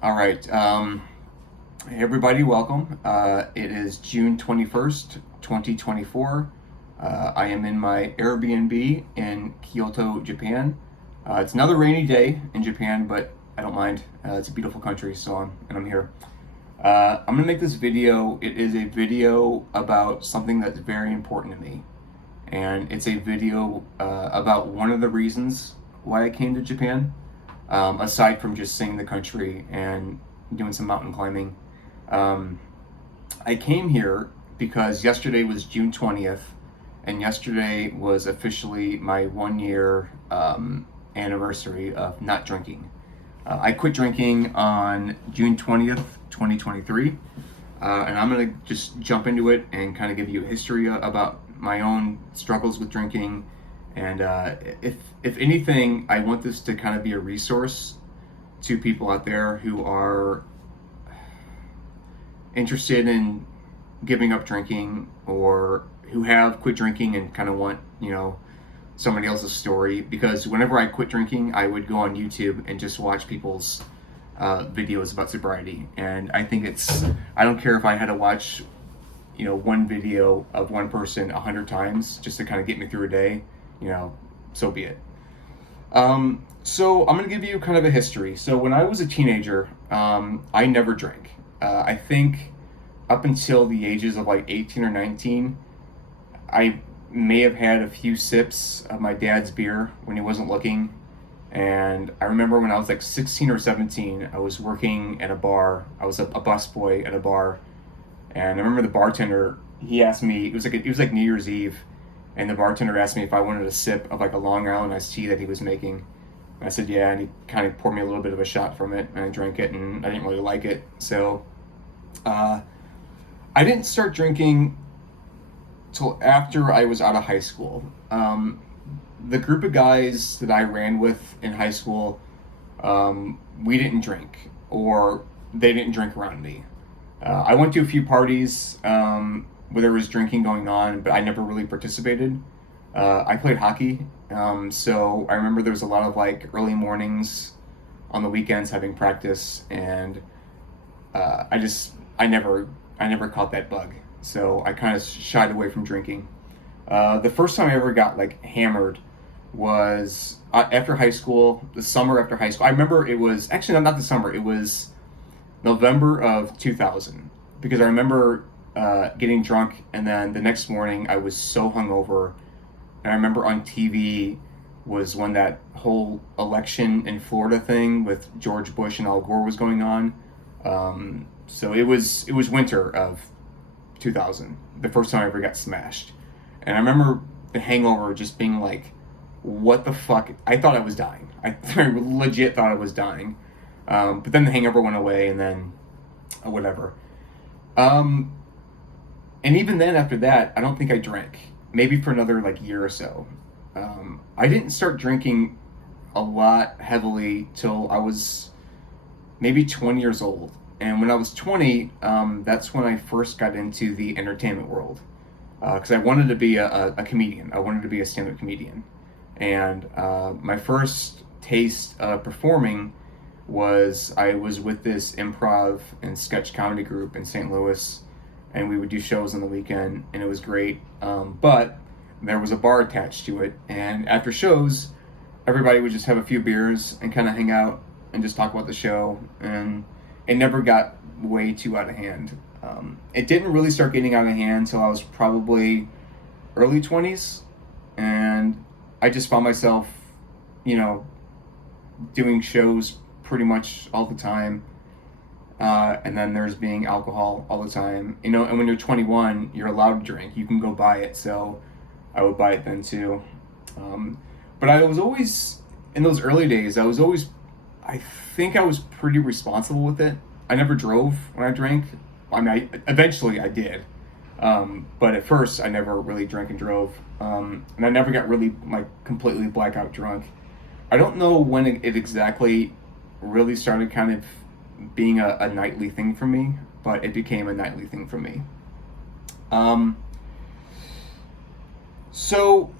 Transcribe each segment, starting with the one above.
All right. Hey everybody, welcome. It is June 21st, 2024. I am in my Airbnb in Kyoto, Japan. It's another rainy day in Japan, but I don't mind. It's a beautiful country, so I'm here. I'm gonna make this video. It is a video about something that's very important to me, and it's a video about one of the reasons why I came to Japan. Aside from just seeing the country and doing some mountain climbing. Um, I came here because yesterday was June 20th, and yesterday was officially my 1 year anniversary of not drinking. I quit drinking on June 20th, 2023, and I'm going to just jump into it and kind of give you a history about my own struggles with drinking. And if anything, I want this to kind of be a resource to people out there who are interested in giving up drinking or who have quit drinking and kind of want, somebody else's story. Because whenever I quit drinking, I would go on YouTube and just watch people's videos about sobriety. And I think I don't care if I had to watch, one video of one person 100 times just to kind of get me through a day, so be it. So I'm going to give you kind of a history. So when I was a teenager, I never drank. I think up until the ages of like 18 or 19, I may have had a few sips of my dad's beer when he wasn't looking. And I remember when I was like 16 or 17, I was working at a bar. I was a busboy at a bar. And I remember the bartender, he asked me, it was like New Year's Eve, and the bartender asked me if I wanted a sip of like a Long Island iced tea that he was making. And I said yeah, and he kind of poured me a little bit of a shot from it, and I drank it, and I didn't really like it. So I didn't start drinking till after I was out of high school. The group of guys that I ran with in high school, we didn't drink, or they didn't drink around me. I went to a few parties where there was drinking going on, but I never really participated. I played hockey, so I remember there was a lot of like early mornings on the weekends having practice, and I never caught that bug. So I kind of shied away from drinking. The first time I ever got like hammered was after high school, the summer after high school. I remember it was actually not the summer. It was November of 2000, because I remember getting drunk, and then the next morning I was so hungover. And I remember on TV was when that whole election in Florida thing with George Bush and Al Gore was going on. So it was winter of 2000, the first time I ever got smashed. And I remember the hangover just being like, what the fuck? I thought I was dying. I legit thought I was dying. But then the hangover went away, and then whatever. And even then, after that, I don't think I drank. Maybe for another like year or so. I didn't start drinking a lot heavily till I was maybe 20 years old. And when I was 20, that's when I first got into the entertainment world. Because I wanted to be a comedian. I wanted to be a stand-up comedian. And my first taste of performing was I was with this improv and sketch comedy group in St. Louis, and we would do shows on the weekend, and it was great. But there was a bar attached to it, and after shows, everybody would just have a few beers and kind of hang out and just talk about the show, and it never got way too out of hand. It didn't really start getting out of hand until I was probably early 20s, and I just found myself, doing shows pretty much all the time. And then there's being alcohol all the time, and when you're 21, you're allowed to drink. You can go buy it, so I would buy it then too. But I was always, in those early days, I think I was pretty responsible with it. I never drove when I drank. I mean, eventually I did. But at first, I never really drank and drove. And I never got really, like, completely blackout drunk. I don't know when it exactly really started kind of being a nightly thing for me, but it became a nightly thing for me. So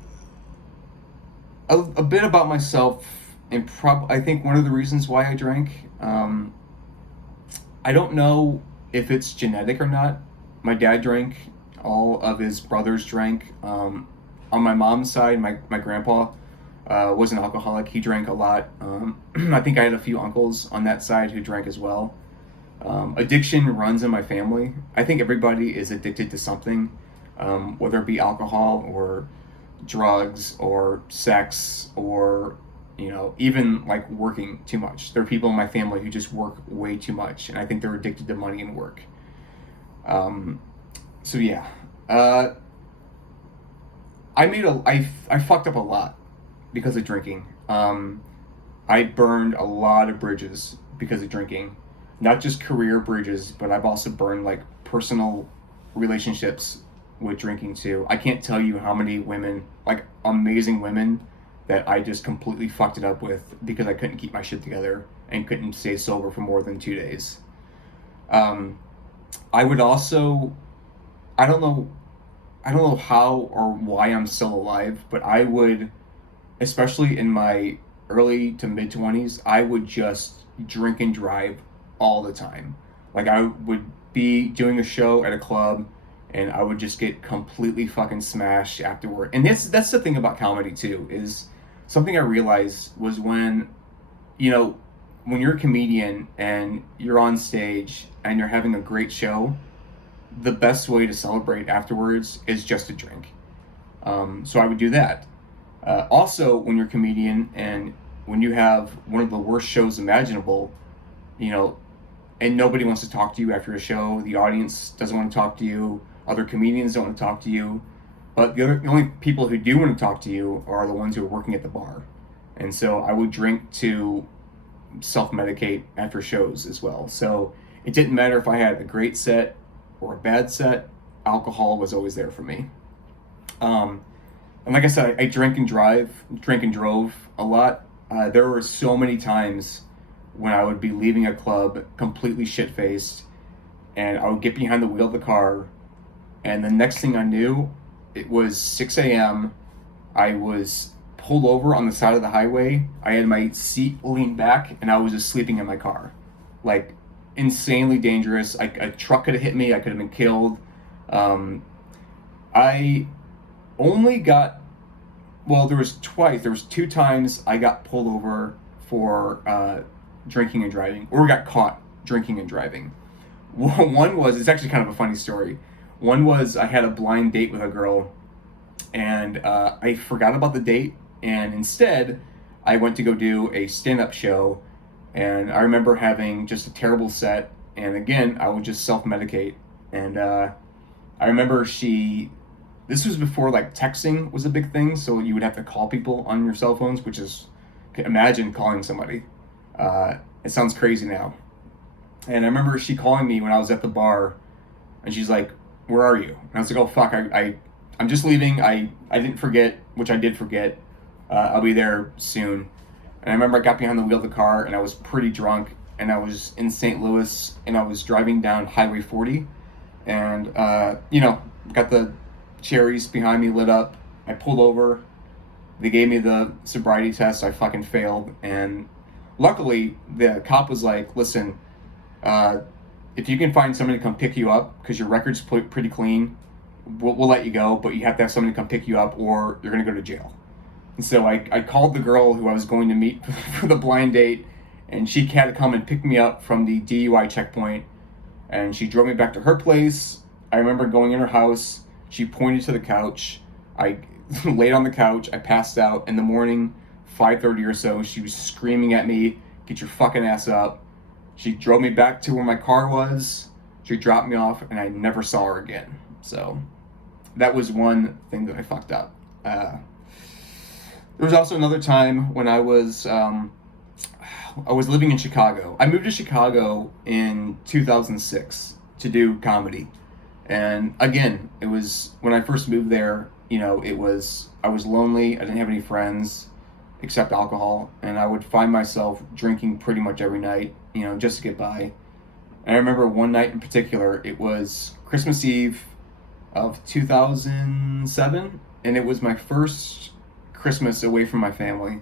a bit about myself, and I think one of the reasons why I drank. I don't know if it's genetic or not. My dad drank. All of his brothers drank. On my mom's side, my grandpa was an alcoholic. He drank a lot. I think I had a few uncles on that side who drank as well. Addiction runs in my family. I think everybody is addicted to something, whether it be alcohol or drugs or sex or even like working too much. There are people in my family who just work way too much, and I think they're addicted to money and work. Um, so yeah, uh, I fucked up a lot because of drinking. I burned a lot of bridges because of drinking, not just career bridges, but I've also burned like personal relationships with drinking too. I can't tell you how many women, like amazing women, that I just completely fucked it up with because I couldn't keep my shit together and couldn't stay sober for more than 2 days. Um, I would also, I don't know, I don't know how or why I'm still alive, but I would, especially in my early to mid 20s, I would just drink and drive all the time. Like I would be doing a show at a club and I would just get completely fucking smashed afterward. And that's the thing about comedy too, is something I realized was you know, when you're a comedian and you're on stage and you're having a great show, the best way to celebrate afterwards is just to drink. So I would do that. Also, when you're a comedian and when you have one of the worst shows imaginable, you know, and nobody wants to talk to you after a show, the audience doesn't want to talk to you, other comedians don't want to talk to you, but the only people who do want to talk to you are the ones who are working at the bar. And so I would drink to self medicate after shows as well. So it didn't matter if I had a great set or a bad set, alcohol was always there for me. Um, and like I said, I drink and drove a lot. There were so many times when I would be leaving a club completely shit faced, and I would get behind the wheel of the car, and the next thing I knew, it was 6 a.m. I was pulled over on the side of the highway. I had my seat leaned back, and I was just sleeping in my car. Like, insanely dangerous. A truck could have hit me. I could have been killed. Um, I only got, well, there was 2 times I got pulled over for drinking and driving, or got caught drinking and driving. One was, it's actually kind of a funny story. One was I had a blind date with a girl, and I forgot about the date, and instead I went to go do a stand-up show, and I remember having just a terrible set, and again, I would just self-medicate, and I remember this was before like texting was a big thing, so you would have to call people on your cell phones, which is, imagine calling somebody. It sounds crazy now. And I remember she calling me when I was at the bar, and she's like, "Where are you?" And I was like, "Oh fuck, I'm just leaving. I didn't forget, which I did forget. I'll be there soon." And I remember I got behind the wheel of the car, and I was pretty drunk, and I was in St. Louis, and I was driving down Highway 40, and got the cherries behind me lit up. I pulled over. They gave me the sobriety test. I fucking failed, and luckily the cop was like, "Listen, if you can find somebody to come pick you up because your record's pretty clean, we'll let you go, but you have to have somebody come pick you up or you're going to go to jail." And so I called the girl who I was going to meet for the blind date, and she had to come and pick me up from the DUI checkpoint, and she drove me back to her place. I remember going in her house. She pointed to the couch. I laid on the couch. I passed out. In the morning, 5:30 or so, she was screaming at me, "Get your fucking ass up." She drove me back to where my car was. She dropped me off, and I never saw her again. So that was one thing that I fucked up. There was also another time when I was living in Chicago. I moved to Chicago in 2006 to do comedy. And again, it was when I first moved there, I was lonely. I didn't have any friends except alcohol, and I would find myself drinking pretty much every night, just to get by. And I remember one night in particular, it was Christmas Eve of 2007, and it was my first Christmas away from my family.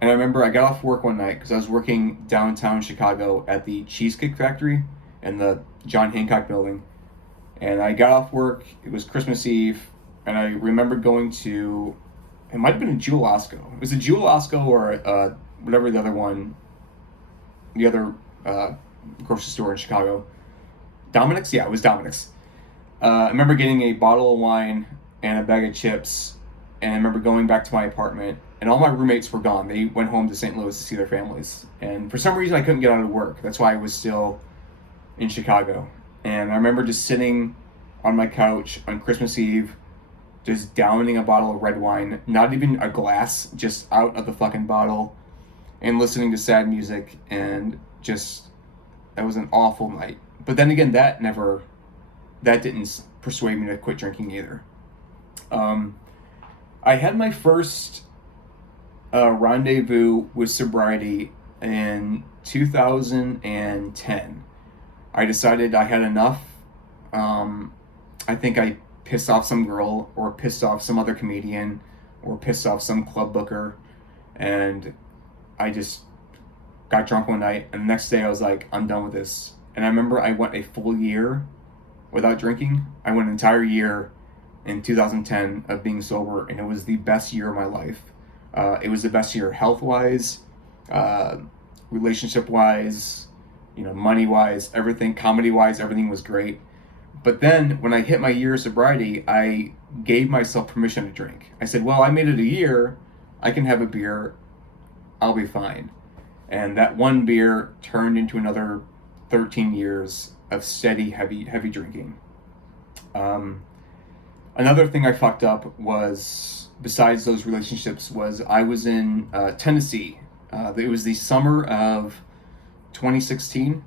And I remember I got off work one night because I was working downtown Chicago at the Cheesecake Factory in the John Hancock building. And I got off work, it was Christmas Eve, and I remember going to, it might have been a Jewel Osco. It was a Jewel Osco or whatever the other one, the other grocery store in Chicago. Dominic's? Yeah, it was Dominic's. I remember getting a bottle of wine and a bag of chips, and I remember going back to my apartment, and all my roommates were gone. They went home to St. Louis to see their families. And for some reason, I couldn't get out of work. That's why I was still in Chicago. And I remember just sitting on my couch on Christmas Eve, just downing a bottle of red wine, not even a glass, just out of the fucking bottle, and listening to sad music, and just, that was an awful night. But then again, that didn't persuade me to quit drinking either. I had my first rendezvous with sobriety in 2010. I decided I had enough. I think I pissed off some girl, or pissed off some other comedian, or pissed off some club booker, and I just got drunk one night, and the next day I was like, I'm done with this. And I remember I went a full year without drinking. I went an entire year in 2010 of being sober, and it was the best year of my life. It was the best year health-wise, relationship-wise, money-wise, everything, comedy-wise, everything was great. But then when I hit my year of sobriety, I gave myself permission to drink. I said, well, I made it a year. I can have a beer. I'll be fine. And that one beer turned into another 13 years of steady, heavy drinking. Another thing I fucked up was, besides those relationships, was I was in Tennessee. It was the summer of 2016,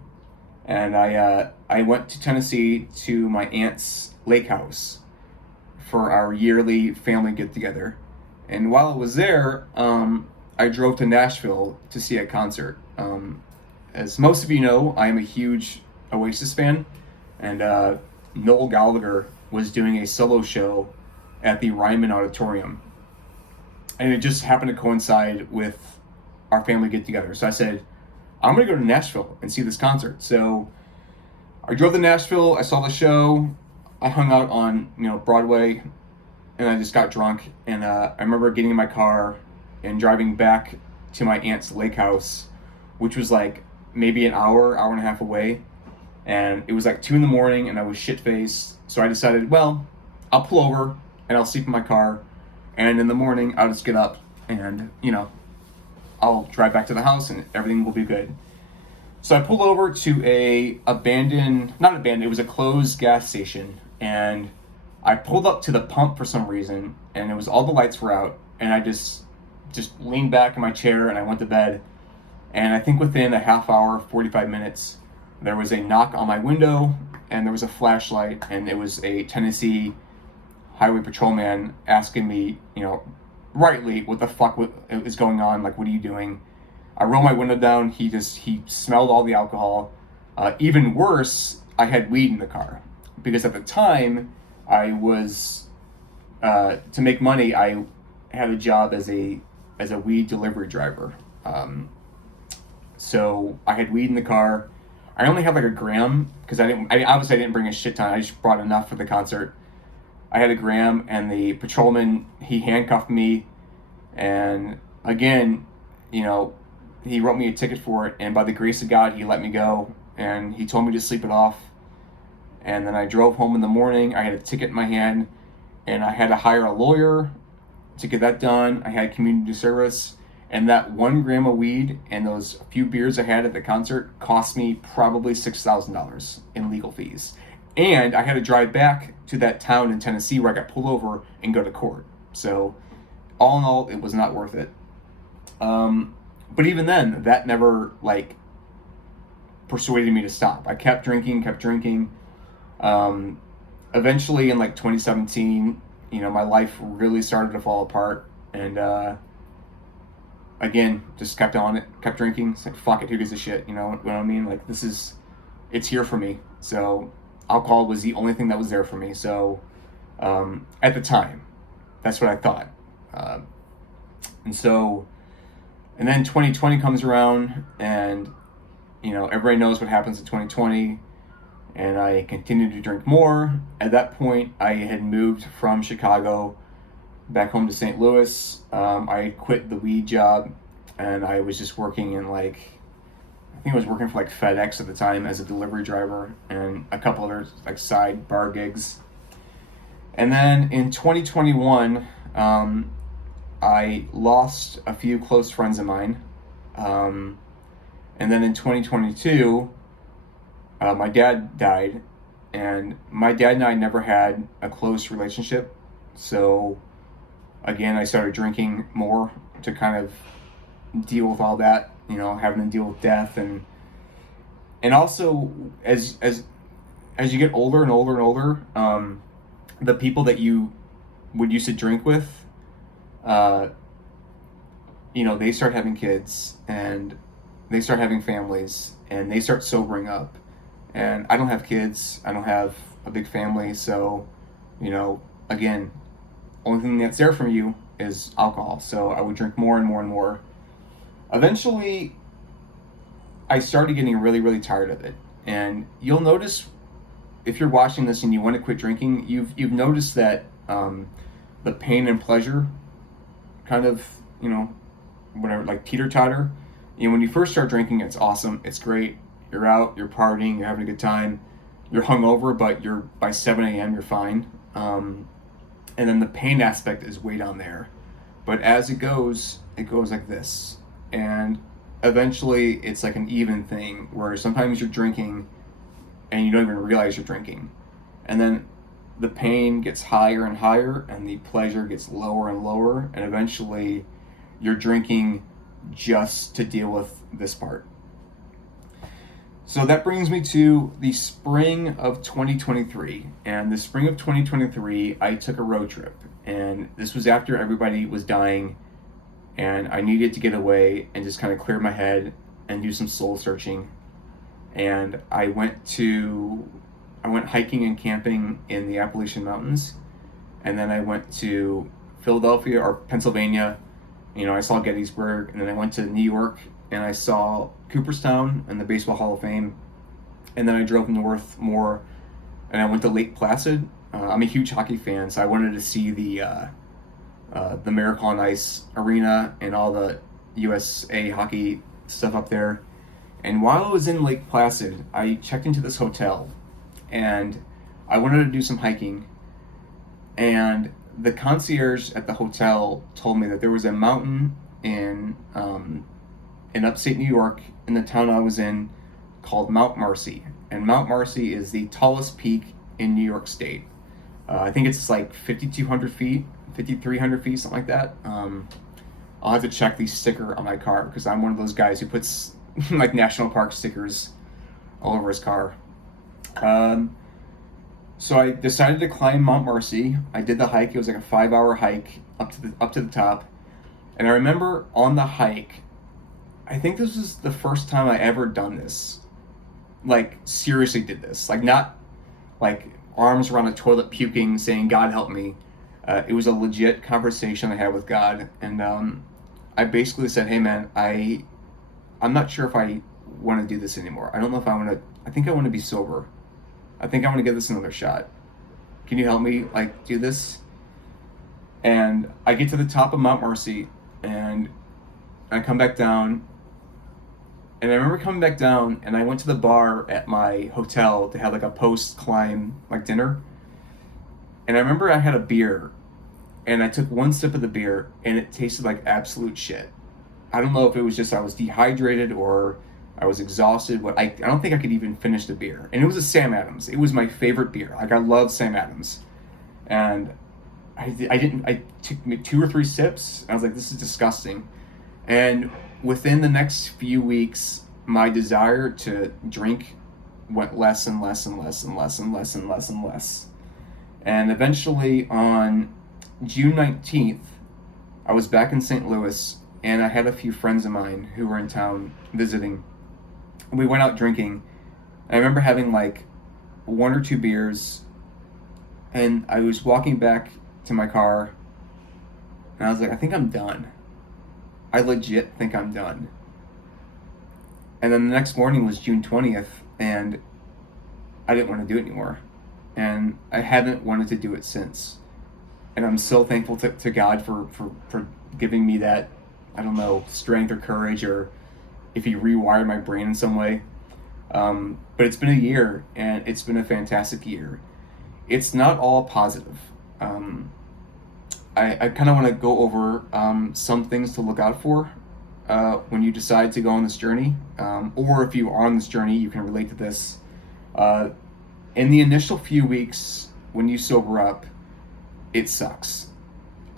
and I went to Tennessee to my aunt's lake house for our yearly family get-together. And while I was there, I drove to Nashville to see a concert. As most of you know, I am a huge Oasis fan, and Noel Gallagher was doing a solo show at the Ryman Auditorium. And it just happened to coincide with our family get-together. So I said, I'm going to go to Nashville and see this concert. So I drove to Nashville, I saw the show, I hung out on Broadway, and I just got drunk. And I remember getting in my car and driving back to my aunt's lake house, which was like maybe an hour and a half away. And it was like 2 a.m, and I was shit-faced. So I decided, well, I'll pull over and I'll sleep in my car. And in the morning, I'll just get up and, I'll drive back to the house and everything will be good. So I pulled over to it was a closed gas station. And I pulled up to the pump for some reason, and it was all the lights were out. And I just leaned back in my chair and I went to bed. And I think within a half hour, 45 minutes, there was a knock on my window, and there was a flashlight, and it was a Tennessee highway patrolman asking me, rightly, what the fuck is going on? Like, what are you doing? I rolled my window down. He smelled all the alcohol. Even worse, I had weed in the car, because at the time I was, to make money, I had a job as a weed delivery driver. So I had weed in the car. I only had like a gram, because I obviously didn't bring a shit ton. I just brought enough for the concert. I had a gram, and the patrolman, he handcuffed me, and again, he wrote me a ticket for it, and by the grace of God, he let me go, and he told me to sleep it off. And then I drove home in the morning. I had a ticket in my hand, and I had to hire a lawyer to get that done. I had community service. And that 1 gram of weed and those few beers I had at the concert cost me probably $6,000 in legal fees. And I had to drive back to that town in Tennessee where I got pulled over and go to court. So all in all, it was not worth it. But even then, that never persuaded me to stop. I kept drinking. Eventually in 2017, my life really started to fall apart. And again, just kept on it, kept drinking. It's like, fuck it, who gives a shit? You know what I mean? It's here for me. So alcohol was the only thing that was there for me. So at the time, that's what I thought. And so And then 2020 comes around, and everybody knows what happens in 2020, and I continued to drink more. At that point, I had moved from Chicago back home to St. Louis. I had quit the weed job, and I was just working in I think I was working for FedEx at the time as a delivery driver and a couple other side bar gigs. And then in 2021, I lost a few close friends of mine. And then in 2022, my dad died, and my dad and I never had a close relationship. So again, I started drinking more to kind of deal with all that, having to deal with death, and also as you get older and older and older, the people that you would used to drink with, they start having kids, and they start having families, and they start sobering up. And I don't have kids, I don't have a big family, so again, only thing that's there for you is alcohol. So I would drink more and more and more. Eventually, I started getting really, really tired of it. And you'll notice, if you're watching this and you want to quit drinking, you've noticed that the pain and pleasure kind of, whatever, teeter-totter. When you first start drinking, it's awesome, it's great. You're out, you're partying, you're having a good time. You're hungover, but by 7 a.m. you're fine. And then the pain aspect is way down there. But as it goes like this. And eventually it's like an even thing where sometimes you're drinking and you don't even realize you're drinking. And then the pain gets higher and higher, and the pleasure gets lower and lower, and eventually you're drinking just to deal with this part. So that brings me to the spring of 2023. And the spring of 2023, I took a road trip. And this was after everybody was dying, and I needed to get away and just kind of clear my head and do some soul searching. And I went hiking and camping in the Appalachian Mountains. And then I went to Philadelphia or Pennsylvania. I saw Gettysburg. And then I went to New York, and I saw Cooperstown and the Baseball Hall of Fame. And then I drove north more, and I went to Lake Placid. I'm a huge hockey fan, so I wanted to see the Miracle on Ice arena and all the USA hockey stuff up there. And while I was in Lake Placid, I checked into this hotel, and I wanted to do some hiking. And the concierge at the hotel told me that there was a mountain in upstate New York, in the town I was in, called Mount Marcy. And Mount Marcy is the tallest peak in New York State. I think it's 5,200 feet, 5,300 feet, something like that. I'll have to check the sticker on my car, because I'm one of those guys who puts national park stickers all over his car. So I decided to climb Mount Marcy. I did the hike. It was like a 5-hour hike up to the top. And I remember on the hike, I think this was the first time I ever done this. Seriously did this. Not arms around a toilet puking, saying, God help me. It was a legit conversation I had with God. And I basically said, hey man, I'm not sure if I want to do this anymore. I don't know if I think I want to be sober. I think I want to give this another shot. Can you help me do this? And I get to the top of Mount Marcy, and I come back down. And I remember coming back down, and I went to the bar at my hotel to have a post-climb dinner. And I remember I had a beer, and I took one sip of the beer, and it tasted like absolute shit. I don't know if it was just I was dehydrated or I was exhausted, but I don't think I could even finish the beer. And it was a Sam Adams. It was my favorite beer. I love Sam Adams. And I took 2 or 3 sips, and I was like, this is disgusting. And within the next few weeks, my desire to drink went less and less and less and less and less and less and less. And eventually on June 19th, I was back in St. Louis, and I had a few friends of mine who were in town visiting. We went out drinking. I remember having 1 or 2 beers, and I was walking back to my car, and I was like, I think I'm done. I legit think I'm done. And then the next morning was June 20th, and I didn't want to do it anymore. And I haven't wanted to do it since. And I'm so thankful to God for giving me that, I don't know, strength or courage, or if He rewired my brain in some way. But it's been a year, and it's been a fantastic year. It's not all positive. I kind of want to go over some things to look out for when you decide to go on this journey, or if you are on this journey, you can relate to this. In the initial few weeks when you sober up, it sucks.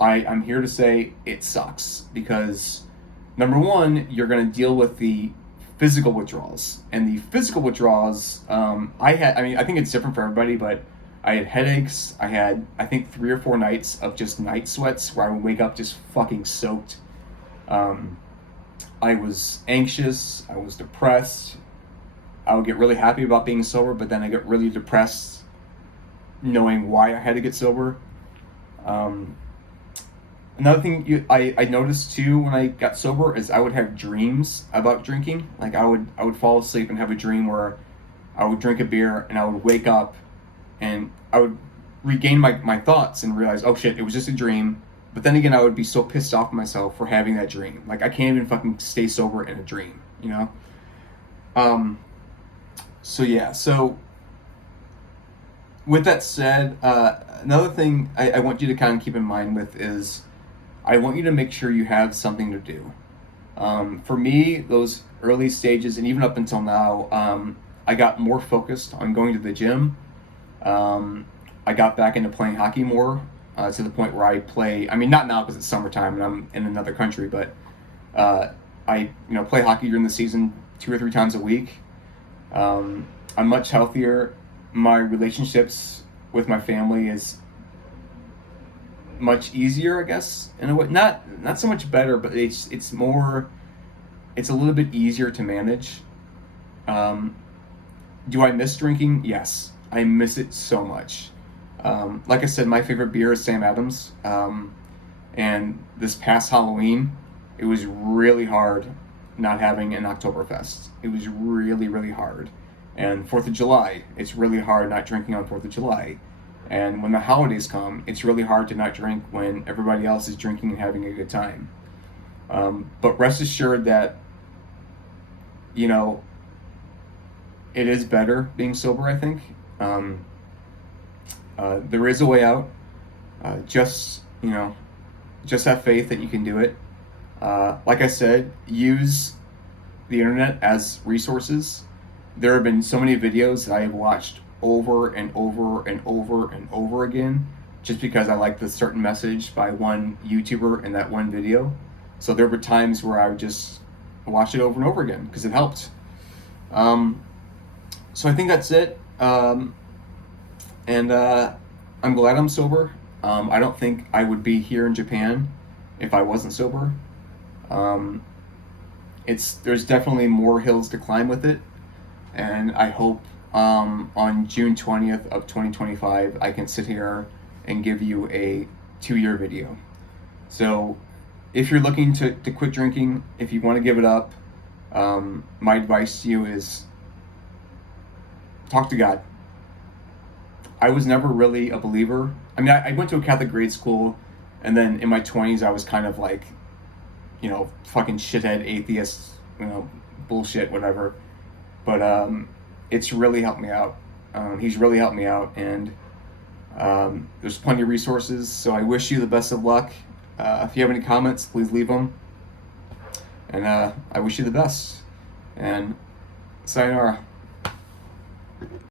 I'm here to say it sucks because, number one, you're going to deal with the physical withdrawals. And the physical withdrawals, I think it's different for everybody, but I had headaches. I had, I think, 3 or 4 nights of just night sweats where I would wake up just fucking soaked. I was anxious. I was depressed. I would get really happy about being sober, but then I get really depressed knowing why I had to get sober. Another thing I noticed too when I got sober is I would have dreams about drinking. Like I would fall asleep and have a dream where I would drink a beer and I would wake up and I would regain my thoughts and realize, oh shit, it was just a dream. But then again, I would be so pissed off at myself for having that dream. Like I can't even fucking stay sober in a dream, you know? So with that said, another thing I want you to kind of keep in mind with is I want you to make sure you have something to do. For me, those early stages and even up until now, I got more focused on going to the gym. I got back into playing hockey more, to the point where I play, I mean, not now because it's summertime and I'm in another country, but I play hockey during the season 2 or 3 times a week. I'm much healthier. My relationships with my family is much easier, I guess, in a way. Not so much better, but it's a little bit easier to manage. Do I miss drinking? Yes, I miss it so much. Like I said, my favorite beer is Sam Adams. And this past Halloween, it was really hard not having an Oktoberfest. It was really, really hard. And 4th of July, it's really hard not drinking on 4th of July. And when the holidays come, it's really hard to not drink when everybody else is drinking and having a good time. But rest assured that, it is better being sober, I think. There is a way out. Just have faith that you can do it. Like I said, use the internet as resources. There have been so many videos that I have watched over and over and over and over again just because I like the certain message by one YouTuber in that one video. So there were times where I would just watch it over and over again because it helped. So I think that's it. And I'm glad I'm sober. I don't think I would be here in Japan if I wasn't sober. There's definitely more hills to climb with it. And I hope on June 20th of 2025, I can sit here and give you a 2-year video. So if you're looking to quit drinking, if you want to give it up, my advice to you is talk to God. I was never really a believer. I mean, I went to a Catholic grade school, and then in my 20s, I was kind of like, fucking shithead atheist, bullshit, whatever. But it's really helped me out. He's really helped me out, and there's plenty of resources. So I wish you the best of luck. If you have any comments, please leave them. And I wish you the best. And sayonara.